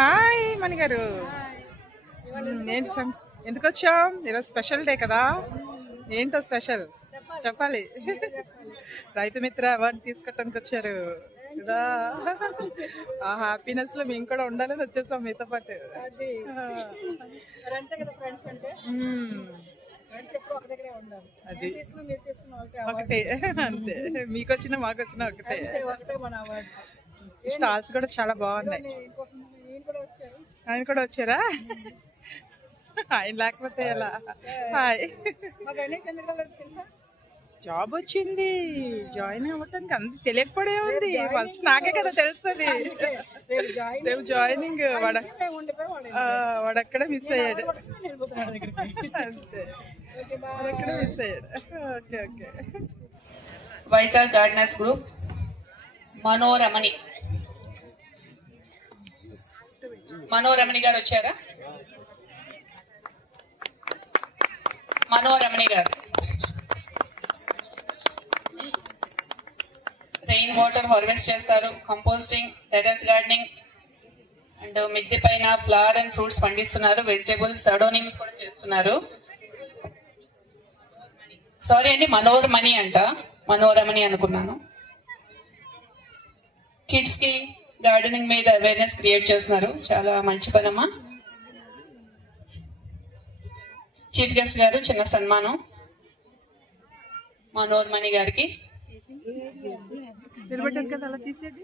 Hi మణి గారు. ఏంటి ఎందుకు వచ్చాం? ఈరోజు స్పెషల్ డే కదా, ఏంటో స్పెషల్ చెప్పాలి. రైతు మిత్ర అవార్డు తీసుకోవటానికి వచ్చారు కదా. ఆ హ్యాపీనెస్ లో మేము కూడా ఉండాలని వచ్చేసాం మీతో పాటు. అది ఒకటే అంతే, మీకు వచ్చినా మాకు వచ్చినా ఒకటే. స్టాల్స్ కూడా చాలా బాగున్నాయి. ఆయన కూడా వచ్చారా? ఆయన లేకపోతే ఎలా? హాయ్. జాబ్ వచ్చింది, జాయిన్ అవ్వటానికి అంత తెలియకపోవడే ఉంది. ఫస్ట్ నాకే కదా తెలుస్తుంది. రేపు జాయినింగ్. వాడక్కడ మిస్ అయ్యాడు, అంతే వాడక్కడ మిస్ అయ్యాడు. Okay okay. Vizag gardeners group Manoramani garu వచ్చారా? Manoramani garu rain water harvest చేస్తారు, కంపోస్టింగ్, టెర్రస్ గార్డెనింగ్ అండ్ మిద్దె పైన ఫ్లవర్ అండ్ ఫ్రూట్స్ పండిస్తున్నారు, వెజిటేబుల్స్, సడోనిమ్స్ కూడా చేస్తున్నారు. సారీ అండి, మనోరమణి అంట, మనోరమణి అనుకున్నాను. కిడ్స్ కి గార్డెనింగ్ మీద అవేర్నెస్ క్రియేట్ చేస్తున్నారు, చాలా మంచి పనమ్మా. చీఫ్ గెస్ట్ గారు చిన్న సన్మానం మనోరమణి గారికి. నిలబడ్డాను కదా, అలా తీసేది.